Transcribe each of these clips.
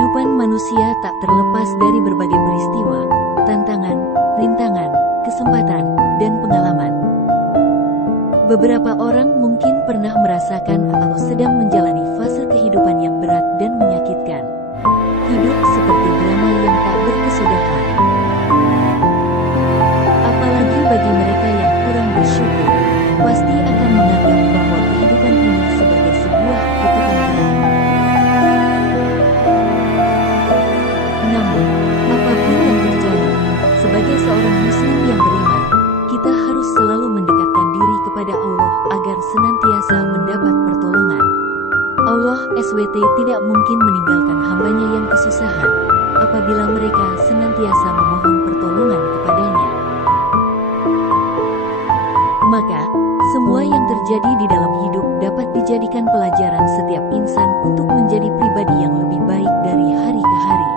Kehidupan manusia tak terlepas dari berbagai peristiwa, tantangan, rintangan, kesempatan, dan pengalaman. Beberapa orang mungkin pernah merasakan atau sedang menjalani fase kehidupan yang berat dan menyakitkan. Hidup seperti drama yang tak berkesudahan. Apalagi bagi mereka yang kurang bersyukur, pasti akan menganggap bahwa kehidupan ini sebagai sebuah kutukan berat. Namun, apapun yang terjadi, sebagai seorang muslim yang beriman, kita harus selalu mendekatkan diri kepada Allah agar senantiasa mendapat pertolongan. Allah SWT tidak mungkin meninggalkan hambanya yang kesusahan, apabila mereka senantiasa memohon pertolongan kepadanya. Maka, semua yang terjadi di dalam hidup dapat dijadikan pelajaran setiap insan untuk menjadi pribadi yang lebih baik dari hari ke hari.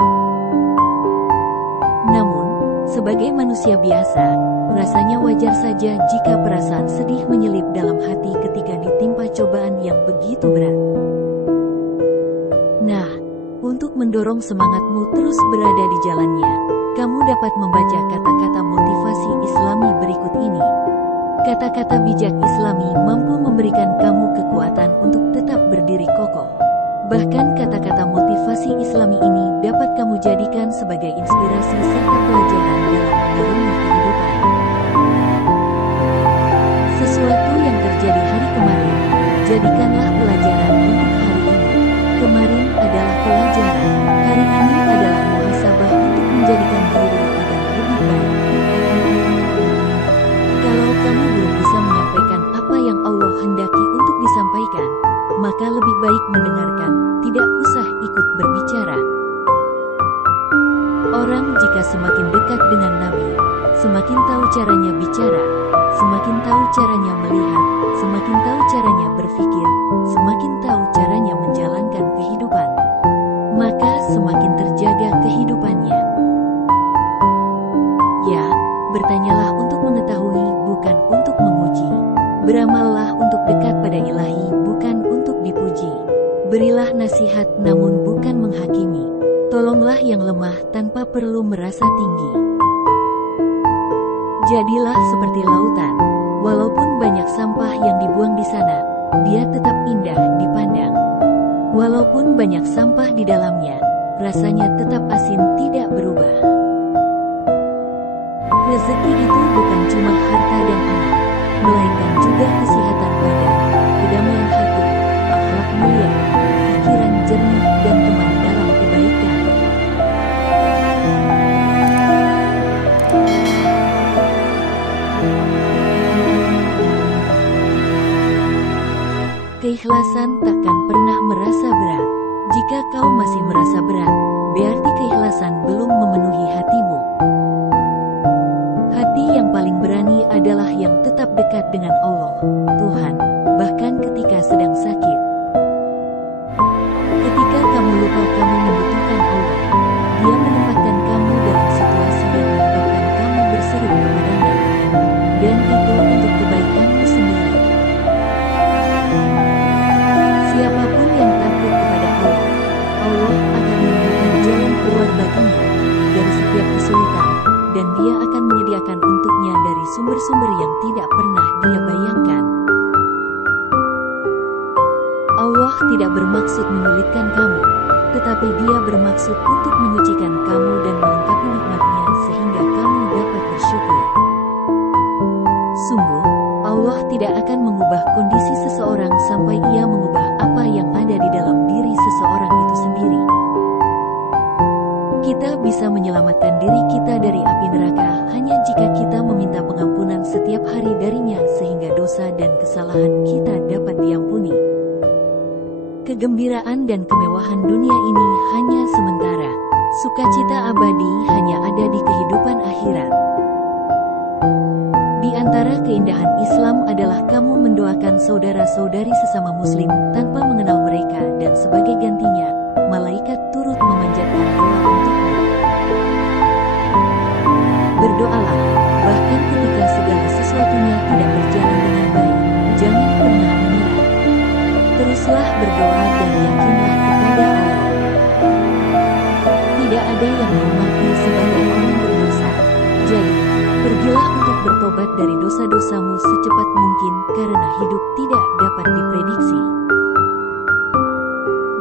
Namun, sebagai manusia biasa, rasanya wajar saja jika perasaan sedih menyelip dalam hati ketika ditimpa cobaan yang begitu berat. Nah, untuk mendorong semangatmu terus berada di jalannya, kamu dapat membaca kata-kata motivasi Islami berikut ini. Kata-kata bijak Islami mampu memberikan kamu kekuatan untuk tetap berdiri kokoh. Bahkan kata-kata motivasi Islami ini dapat kamu jadikan sebagai inspirasi serta pelajaran dalam mengarungi kehidupan. Sesuatu yang terjadi hari kemarin, jadikanlah pelajaran untuk hari ini. Kemarin adalah pelajaran, hari ini adalah muhasabah untuk menjadikan diri agar lebih baik. Kalau kamu belum bisa menyampaikan apa yang Allah hendaki untuk disampaikan, maka lebih baik mendengarkan, tidak usah ikut berbicara. Orang jika semakin dekat dengan Nabi, semakin tahu caranya bicara, semakin tahu caranya melihat, semakin tahu caranya berpikir, semakin tahu caranya menjalankan kehidupan, maka semakin terjaga kehidupannya. Ya, bertanyalah untuk mengetahui, bukan untuk menguji. Beramallah untuk dekat pada Ilahi, bukan untuk dipuji. Berilah nasihat namun bukan menghakimi. Tolonglah yang lemah tanpa perlu merasa tinggi. Jadilah seperti lautan. Walaupun banyak sampah yang dibuang di sana, dia tetap indah dipandang. Walaupun banyak sampah di dalamnya, rasanya tetap asin tidak berubah. Rezeki itu bukan cuma harta dan anak, melainkan juga kesehatan badan, kedamaian hati, akhlak mulia, pikiran jernih, dan teman dalam kebaikan. Keikhlasan takkan pernah merasa berat. Jika kau masih merasa berat, berarti keikhlasan belum memenuhi hatimu. Hati yang paling berani adalah yang tetap dekat dengan Allah, Tuhan, bahkan ketika sedang sakit. Ketika kamu lupa kamu membutuhkan Allah, Dia menempatkan kamu dalam situasi yang menyebabkan kamu berseru kepadanya. Dan itu untuk kebaikanmu sendiri. Siapapun yang takut kepada Allah, Allah akan membuka jalan keluar baginya dari setiap kesulitan, dan Dia akan menyediakan untuknya dari sumber-sumber yang tidak pernah Dia bayangkan. Allah tidak bermaksud menyulitkan kamu, tetapi Dia bermaksud untuk menyucikan kamu dan melengkapi nikmat-Nya sehingga kamu dapat bersyukur. Sungguh, Allah tidak akan mengubah kondisi seseorang sampai Ia mengubah apa yang ada di dalam diri seseorang itu sendiri. Kita bisa menyelamatkan diri kita dari api neraka hanya jika kita meminta pengampunan setiap hari darinya sehingga dosa dan kesalahan kita dapat diampuni. Kegembiraan dan kemewahan dunia ini hanya sementara. Sukacita abadi hanya ada di kehidupan akhirat. Di antara keindahan Islam adalah kamu mendoakan saudara-saudari sesama muslim tanpa mengenal mereka, dan sebagai gantinya, malaikat turut memanjatkan doa untukmu. Berdoalah, bahkan ketika segala sesuatunya tidak berjalan dengan baik, jangan pernah menyerah. Teruslah berdoa dan yakinlah kepada Allah. ada yang mau mati sebagai orang berdosa. Jadi, pergilah untuk bertobat dari dosa-dosamu secepat mungkin karena hidup tidak dapat diprediksi.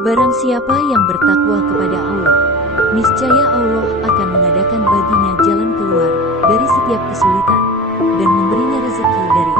Barang siapa yang bertakwa kepada Allah, niscaya Allah akan mengadakan baginya jalan keluar dari setiap kesulitan dan memberinya rezeki dari